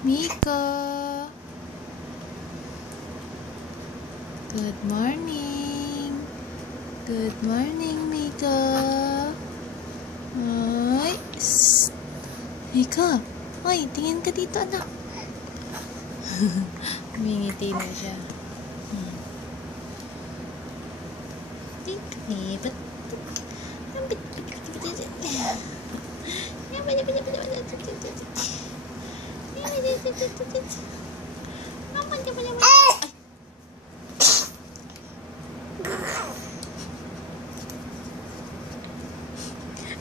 Miko. Good morning. Good morning, Miko. Ay, shh. Miko. Hoy, tingin ka dito, anak. Humingiti na siya.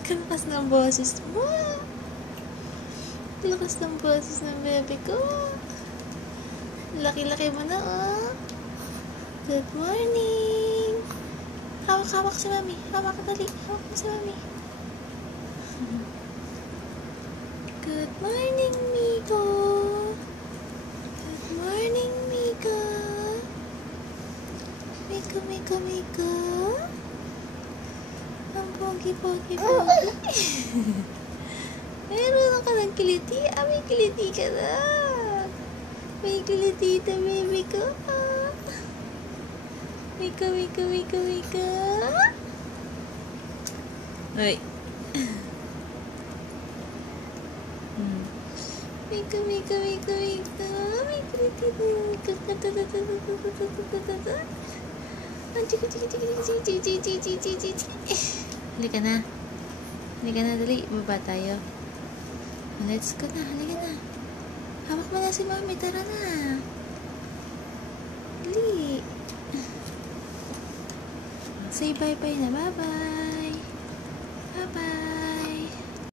Kalakas ng boses mo. Lakas ng boses ng bebe ko. Laki-laki mo na, oh. Good morning. Hawak-hawak si mami. Hawak ka dali. Hawak mo si mami. Good morning, Miko. Good morning, Miko. Miko. Ang pogi. Meron ka ng kiliti. May kiliti ka na. May kiliti na, baby ko. Miko. Ay. Miko. May kiliti na. Halika na. Dali. Baba tayo. Let's go na. Halika na. Hawak mo na si mami. Tara na. Dali. Say bye-bye na. Bye-bye. Bye-bye.